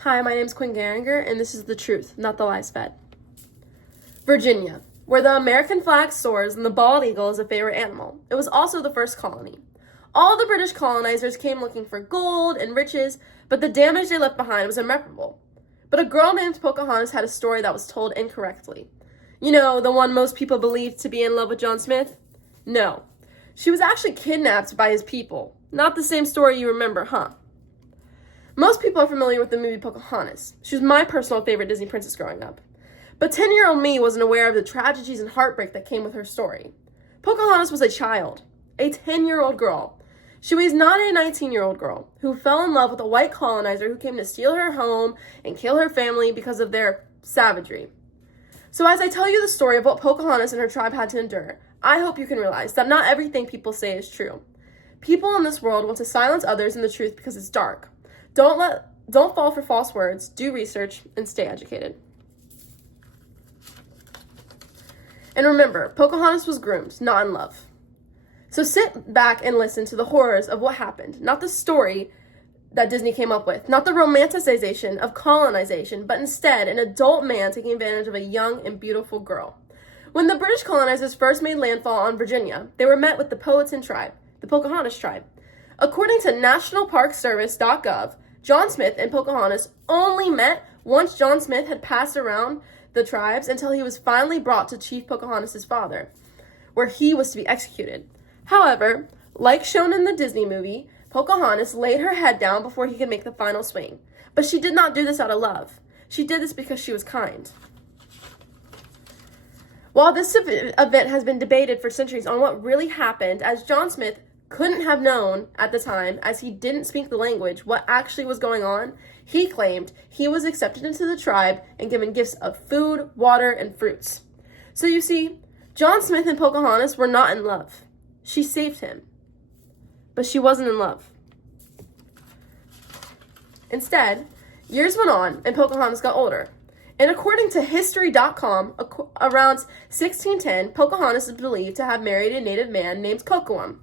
Hi, my name's Quinn Geringer, and this is The Truth, Not the Lies Fed. Virginia, where the American flag soars and the bald eagle is a favorite animal. It was also the first colony. All the British colonizers came looking for gold and riches, but the damage they left behind was irreparable. But a girl named Pocahontas had a story that was told incorrectly. You know, the one most people believed to be in love with John Smith? No. She was actually kidnapped by his people. Not the same story you remember, huh? Most people are familiar with the movie Pocahontas. She was my personal favorite Disney princess growing up. But 10-year-old me wasn't aware of the tragedies and heartbreak that came with her story. Pocahontas was a child, a 10-year-old girl. She was not a 19-year-old girl who fell in love with a white colonizer who came to steal her home and kill her family because of their savagery. So as I tell you the story of what Pocahontas and her tribe had to endure, I hope you can realize that not everything people say is true. People in this world want to silence others in the truth because it's dark. Don't fall for false words, do research, and stay educated. And remember, Pocahontas was groomed, not in love. So sit back and listen to the horrors of what happened, not the story that Disney came up with, not the romanticization of colonization, but instead an adult man taking advantage of a young and beautiful girl. When the British colonizers first made landfall on Virginia, they were met with the Powhatan tribe, the Pocahontas tribe. According to nationalparkservice.gov, John Smith and Pocahontas only met once John Smith had passed around the tribes until he was finally brought to Chief Pocahontas' father, where he was to be executed. However, like shown in the Disney movie, Pocahontas laid her head down before he could make the final swing. But she did not do this out of love. She did this because she was kind. While this event has been debated for centuries on what really happened, as John Smith couldn't have known at the time, as he didn't speak the language, what actually was going on, he claimed he was accepted into the tribe and given gifts of food, water, and fruits. So you see, John Smith and Pocahontas were not in love. She saved him, but she wasn't in love. Instead, years went on and Pocahontas got older. And according to History.com, around 1610, Pocahontas is believed to have married a native man named Kocoum.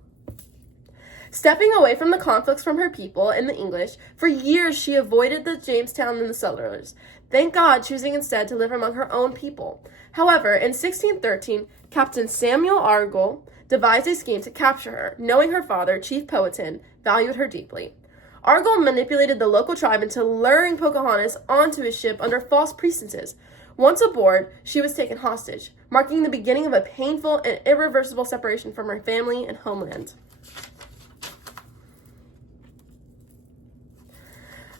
Stepping away from the conflicts from her people and the English, for years she avoided the Jamestown and the settlers, thank God choosing instead to live among her own people. However, in 1613, Captain Samuel Argall devised a scheme to capture her, knowing her father, Chief Powhatan, valued her deeply. Argall manipulated the local tribe into luring Pocahontas onto his ship under false pretenses. Once aboard, she was taken hostage, marking the beginning of a painful and irreversible separation from her family and homeland.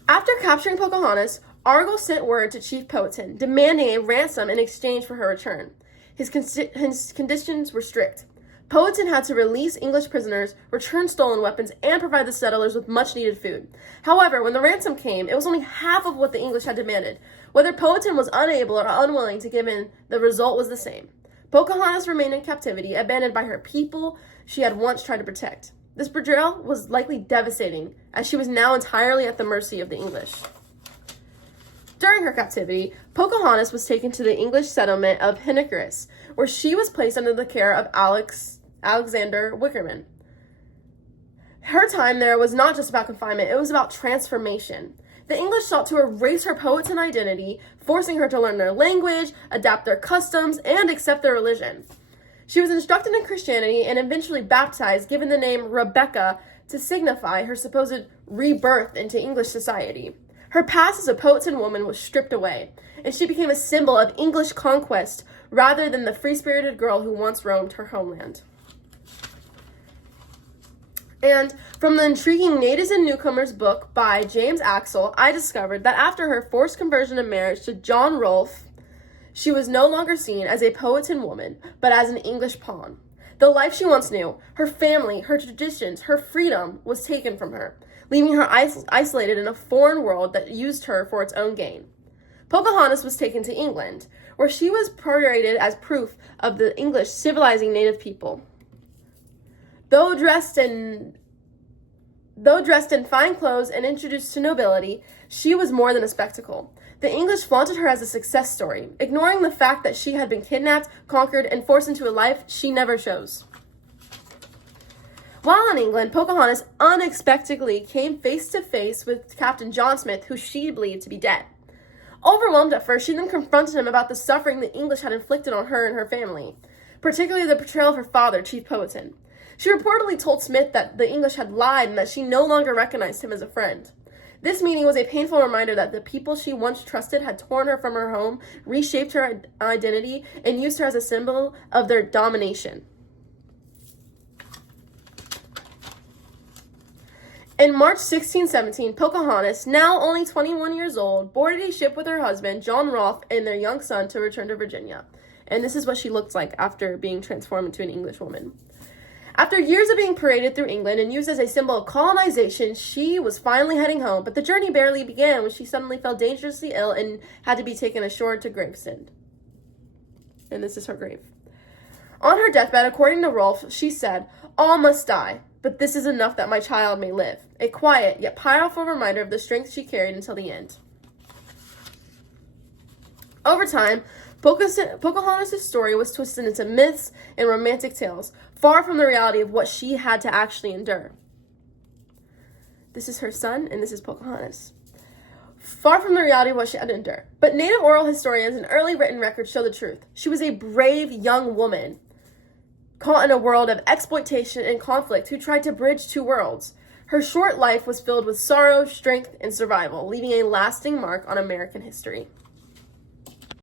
After capturing Pocahontas, Argall sent word to Chief Powhatan, demanding a ransom in exchange for her return. His conditions were strict. Powhatan had to release English prisoners, return stolen weapons, and provide the settlers with much-needed food. However, when the ransom came, it was only half of what the English had demanded. Whether Powhatan was unable or unwilling to give in, the result was the same. Pocahontas remained in captivity, abandoned by her people she had once tried to protect. This betrayal was likely devastating, as she was now entirely at the mercy of the English. During her captivity, Pocahontas was taken to the English settlement of Hennikerus, where she was placed under the care of Alexander Wickerman. Her time there was not just about confinement, it was about transformation. The English sought to erase her Powhatan identity, forcing her to learn their language, adapt their customs, and accept their religion. She was instructed in Christianity and eventually baptized, given the name Rebecca to signify her supposed rebirth into English society. Her past as a Powhatan woman was stripped away, and she became a symbol of English conquest rather than the free-spirited girl who once roamed her homeland. And from the intriguing Natives and Newcomers book by James Axel, I discovered that after her forced conversion and marriage to John Rolfe, she was no longer seen as a Powhatan woman, but as an English pawn. The life she once knew, her family, her traditions, her freedom was taken from her, leaving her isolated in a foreign world that used her for its own gain. Pocahontas was taken to England, where she was paraded as proof of the English civilizing native people. Though dressed in fine clothes and introduced to nobility, she was more than a spectacle. The English flaunted her as a success story, ignoring the fact that she had been kidnapped, conquered, and forced into a life she never chose. While in England, Pocahontas unexpectedly came face to face with Captain John Smith, who she believed to be dead. Overwhelmed at first, she then confronted him about the suffering the English had inflicted on her and her family, particularly the betrayal of her father, Chief Powhatan. She reportedly told Smith that the English had lied and that she no longer recognized him as a friend. This meeting was a painful reminder that the people she once trusted had torn her from her home, reshaped her identity, and used her as a symbol of their domination. In March 1617, Pocahontas, now only 21 years old, boarded a ship with her husband, John Rolfe, and their young son to return to Virginia. And this is what she looked like after being transformed into an English woman. After years of being paraded through England and used as a symbol of colonization, she was finally heading home, but the journey barely began when she suddenly fell dangerously ill and had to be taken ashore to Gravesend. And this is her grave. On her deathbed, according to Rolfe, she said, "All must die, but this is enough that my child may live." A quiet yet powerful reminder of the strength she carried until the end. Over time, Pocahontas' story was twisted into myths and romantic tales, far from the reality of what she had to actually endure. This is her son, and this is Pocahontas. Far from the reality of what she had to endure. But native oral historians and early written records show the truth. She was a brave young woman caught in a world of exploitation and conflict who tried to bridge two worlds. Her short life was filled with sorrow, strength, and survival, leaving a lasting mark on American history.